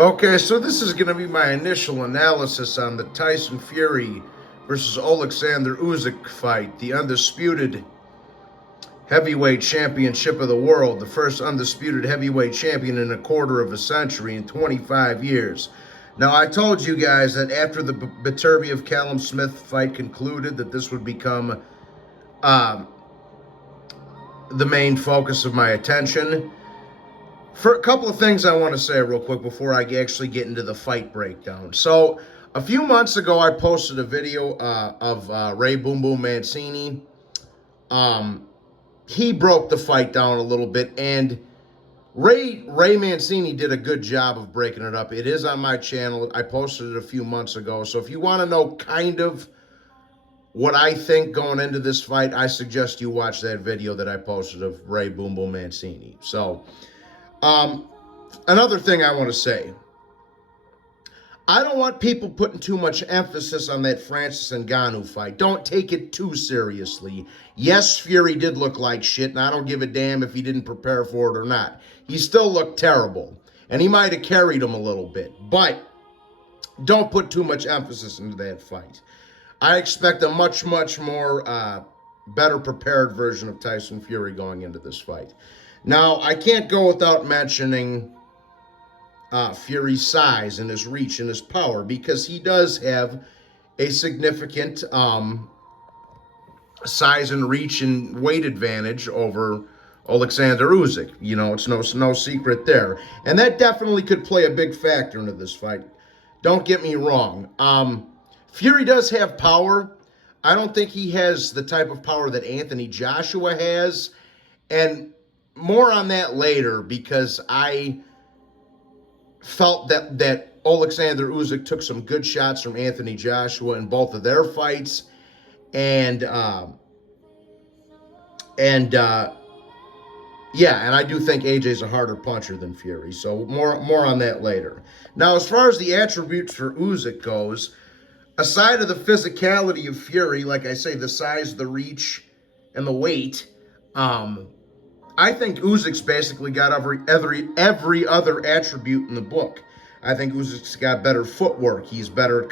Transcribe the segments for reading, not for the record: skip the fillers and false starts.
Okay, so this is going to be my initial analysis on the Tyson Fury versus Oleksandr Usyk fight, the undisputed heavyweight championship of the world, the first undisputed heavyweight champion in a quarter of a century, in 25 years. Now, I told you guys that after the Beterbiev of Callum Smith fight concluded, that this would become um, the main focus of my attention. For a couple of things I want to say real quick before I actually get into the fight breakdown. So, a few months ago, I posted a video of Ray Boom Boom Mancini. He broke the fight down a little bit, and Ray Mancini did a good job of breaking it up. It is on my channel. I posted it a few months ago. So, if you want to know kind of what I think going into this fight, I suggest you watch that video that I posted of Ray Boom Boom Mancini. So, another thing I want to say, I don't want people putting too much emphasis on that Francis Ngannou fight. Don't take it too seriously. Yes, Fury did look like shit, and I don't give a damn if he didn't prepare for it or not. He still looked terrible, and he might have carried him a little bit, but don't put too much emphasis into that fight. I expect a much more better prepared version of Tyson Fury going into this fight. Now, I can't go without mentioning Fury's size and his reach and his power, because he does have a significant size and reach and weight advantage over Oleksandr Usyk. You know, it's no secret there. And that definitely could play a big factor into this fight. Don't get me wrong. Fury does have power. I don't think he has the type of power that Anthony Joshua has. And more on that later, because I felt that Oleksandr Usyk took some good shots from Anthony Joshua in both of their fights, and I do think AJ's a harder puncher than Fury. So more on that later. Now, as far as the attributes for Usyk goes, aside of the physicality of Fury, like I say, the size, the reach, and the weight, I think Usyk's basically got every other attribute in the book. I think Usyk's got better footwork. He's better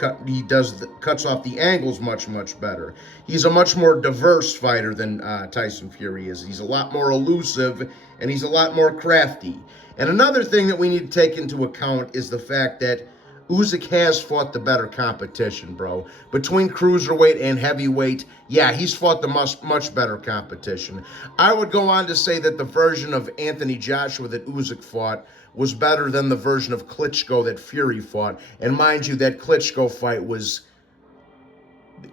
cuts off the angles much better. He's a much more diverse fighter than Tyson Fury is. He's a lot more elusive, and he's a lot more crafty. And another thing that we need to take into account is the fact that Usyk has fought the better competition, bro. Between cruiserweight and heavyweight, yeah, he's fought the much better competition. I would go on to say that the version of Anthony Joshua that Usyk fought was better than the version of Klitschko that Fury fought. And mind you, that Klitschko fight was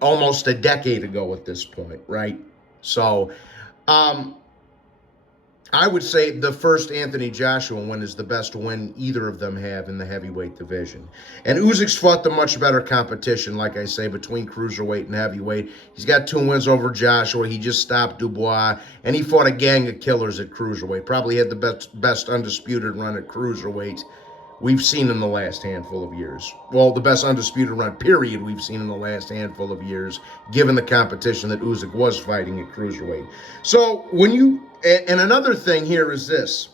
almost a decade ago at this point, right? So, I would say the first Anthony Joshua win is the best win either of them have in the heavyweight division. And Usyk's fought the much better competition, like I say, between cruiserweight and heavyweight. He's got 2 wins over Joshua. He just stopped Dubois, and he fought a gang of killers at cruiserweight. Probably had the best undisputed run at cruiserweight we've seen in the last handful of years. Well, the best undisputed run, period, we've seen in the last handful of years, given the competition that Usyk was fighting at cruiserweight. So, and another thing here is this.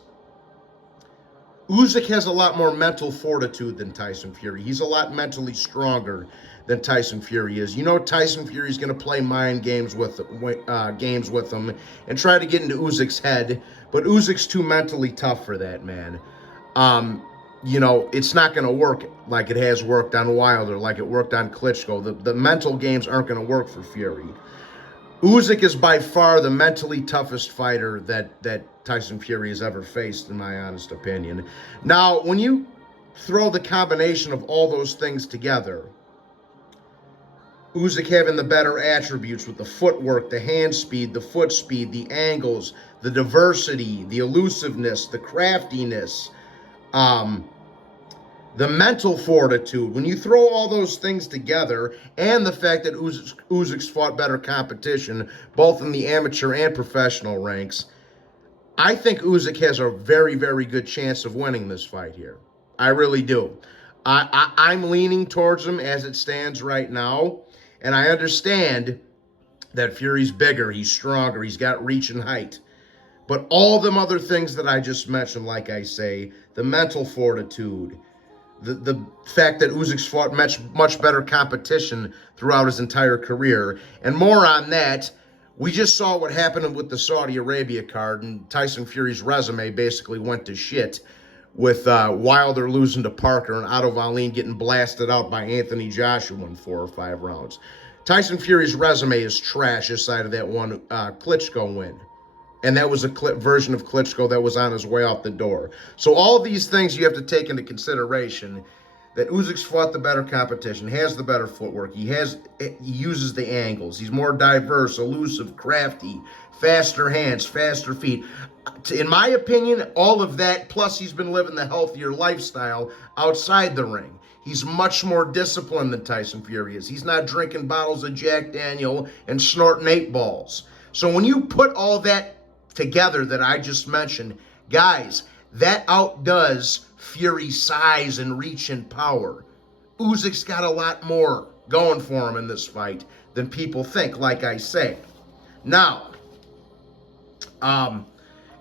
Usyk has a lot more mental fortitude than Tyson Fury. He's a lot mentally stronger than Tyson Fury is. You know, Tyson Fury's going to play mind games with him and try to get into Usyk's head, but Usyk's too mentally tough for that, man. You know, it's not going to work like it has worked on Wilder, like it worked on Klitschko. The mental games aren't going to work for Fury. Usyk is by far the mentally toughest fighter that Tyson Fury has ever faced, in my honest opinion. Now, when you throw the combination of all those things together, Usyk having the better attributes with the footwork, the hand speed, the foot speed, the angles, the diversity, the elusiveness, the craftiness, the mental fortitude, when you throw all those things together, and the fact that Usyk's fought better competition, both in the amateur and professional ranks, I think Usyk has a very good chance of winning this fight here. I really do. I'm leaning towards him as it stands right now, and I understand that Fury's bigger, he's stronger, he's got reach and height. But all them other things that I just mentioned, like I say, the mental fortitude, the fact that Usyk's fought much better competition throughout his entire career. And more on that, we just saw what happened with the Saudi Arabia card, and Tyson Fury's resume basically went to shit with Wilder losing to Parker and Otto Wallin getting blasted out by Anthony Joshua in 4 or 5 rounds. Tyson Fury's resume is trash aside of that one Klitschko win. And that was a version of Klitschko that was on his way out the door. So all these things you have to take into consideration, that Usyk's fought the better competition, has the better footwork, he uses the angles, he's more diverse, elusive, crafty, faster hands, faster feet. In my opinion, all of that, plus he's been living the healthier lifestyle outside the ring. He's much more disciplined than Tyson Fury is. He's not drinking bottles of Jack Daniel and snorting 8 balls. So when you put all that together that I just mentioned, guys, that outdoes Fury's size and reach and power. Usyk's got a lot more going for him in this fight than people think, like I say. Now,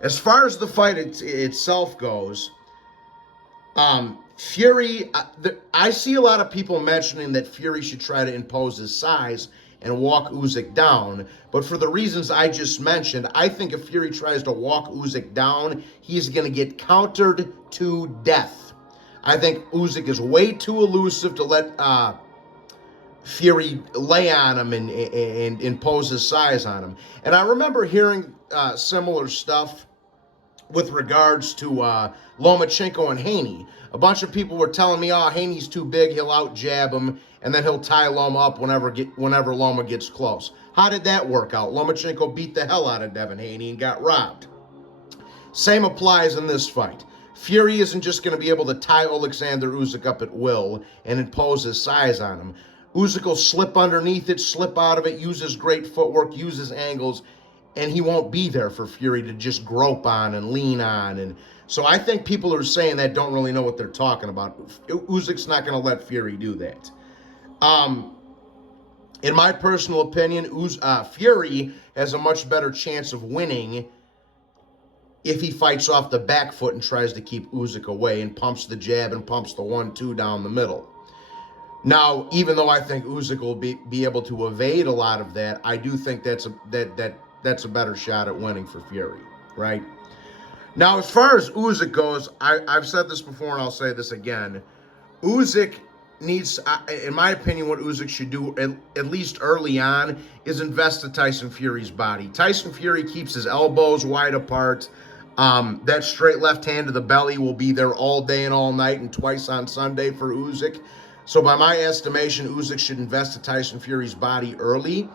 as far as the fight itself goes, Fury, I see a lot of people mentioning that Fury should try to impose his size and walk Usyk down. But for the reasons I just mentioned, I think if Fury tries to walk Usyk down, he's going to get countered to death. I think Usyk is way too elusive to let Fury lay on him and impose his size on him. And I remember hearing similar stuff with regards to Lomachenko and Haney. A bunch of people were telling me, oh, Haney's too big, he'll out-jab him, and then he'll tie Loma up whenever Loma gets close. How did that work out? Lomachenko beat the hell out of Devin Haney and got robbed. Same applies in this fight. Fury isn't just going to be able to tie Oleksandr Usyk up at will and impose his size on him. Usyk will slip underneath it, slip out of it, use his great footwork, use his angles, and he won't be there for Fury to just grope on and lean on. And so I think people who are saying that don't really know what they're talking about. Usyk's not going to let Fury do that. In my personal opinion, Fury has a much better chance of winning if he fights off the back foot and tries to keep Usyk away and pumps the jab and pumps the 1-2 down the middle. Now, even though I think Usyk will be able to evade a lot of that, I do think that's a better shot at winning for Fury, right? Now, as far as Usyk goes, I've said this before and I'll say this again. Usyk needs, in my opinion, what Usyk should do, at least early on, is invest to Tyson Fury's body. Tyson Fury keeps his elbows wide apart. That straight left hand to the belly will be there all day and all night and twice on Sunday for Usyk. So by my estimation, Usyk should invest to Tyson Fury's body early.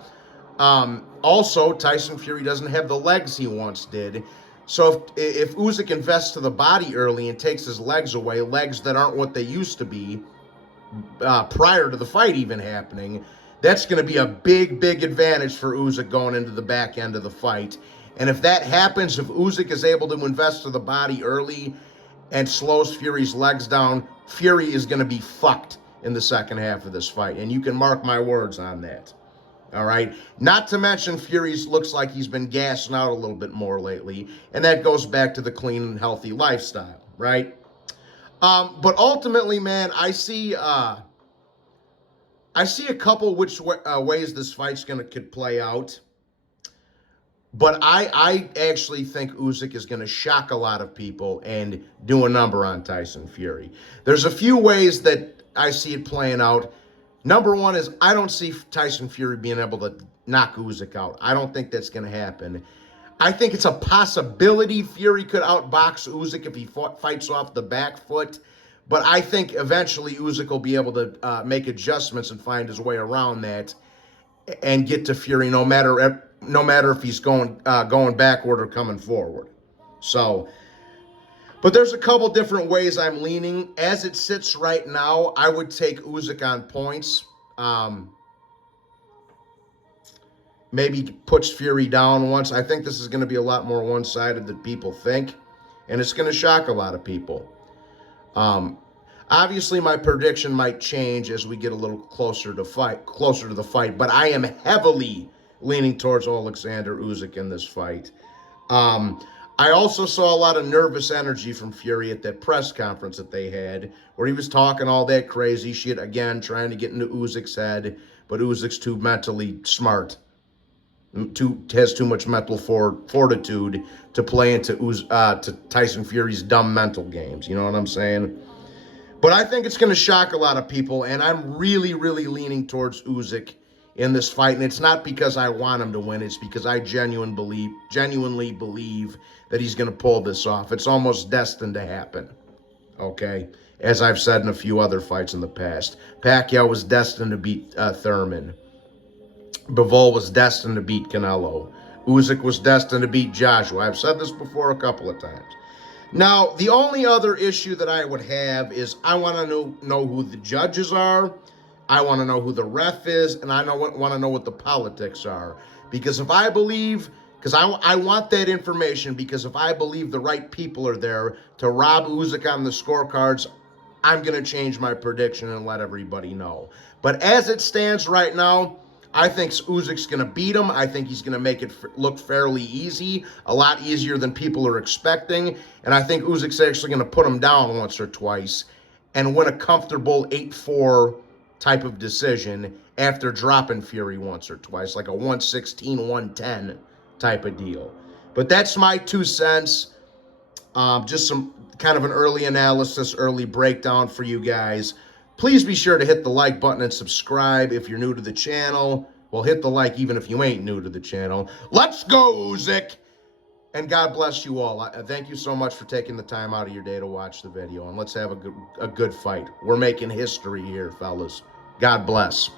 Also, Tyson Fury doesn't have the legs he once did. So if Usyk invests to the body early and takes his legs away, legs that aren't what they used to be prior to the fight even happening, that's going to be a big, big advantage for Usyk going into the back end of the fight. And if that happens, if Usyk is able to invest to the body early and slows Fury's legs down, Fury is going to be fucked in the second half of this fight. And you can mark my words on that. All right? Not to mention Fury looks like he's been gassing out a little bit more lately. And that goes back to the clean and healthy lifestyle, right? But ultimately, man, I see a couple which ways this fight's could play out. But I actually think Usyk is going to shock a lot of people and do a number on Tyson Fury. There's a few ways that I see it playing out. Number one is I don't see Tyson Fury being able to knock Usyk out. I don't think that's going to happen. I think it's a possibility Fury could outbox Usyk if he fights off the back foot. But I think eventually Usyk will be able to make adjustments and find his way around that and get to Fury no matter if he's going backward or coming forward. So, but there's a couple different ways I'm leaning. As it sits right now, I would take Usyk on points. Maybe puts Fury down once. I think this is going to be a lot more one-sided than people think, and it's going to shock a lot of people. Obviously, my prediction might change as we get a little closer to the fight, but I am heavily leaning towards Oleksandr Usyk in this fight. I also saw a lot of nervous energy from Fury at that press conference that they had, where he was talking all that crazy shit again, trying to get into Usyk's head, but Usyk's too mentally smart, has too much mental fortitude to play into to Tyson Fury's dumb mental games. You know what I'm saying? But I think it's going to shock a lot of people, and I'm really, really leaning towards Usyk in this fight. And it's not because I want him to win; it's because I genuinely believe that he's going to pull this off. It's almost destined to happen. Okay, as I've said in a few other fights in the past, Pacquiao was destined to beat Thurman. Bivol was destined to beat Canelo. Usyk was destined to beat Joshua. I've said this before a couple of times. Now, the only other issue that I would have is I want to know who the judges are. I want to know who the ref is, and I want to know what the politics are. Because if I believe, because I want that information, because if I believe the right people are there to rob Usyk on the scorecards, I'm going to change my prediction and let everybody know. But as it stands right now, I think Usyk's going to beat him. I think he's going to make it look fairly easy, a lot easier than people are expecting. And I think Usyk's actually going to put him down once or twice and win a comfortable 8-4 type of decision after dropping Fury once or twice, like a 116, 110 type of deal. But that's my 2 cents. Just some kind of an early analysis, early breakdown for you guys. Please be sure to hit the like button and subscribe if you're new to the channel. Well, hit the like even if you ain't new to the channel. Let's go, Usyk! And God bless you all. Thank you so much for taking the time out of your day to watch the video. And let's have a good fight. We're making history here, fellas. God bless.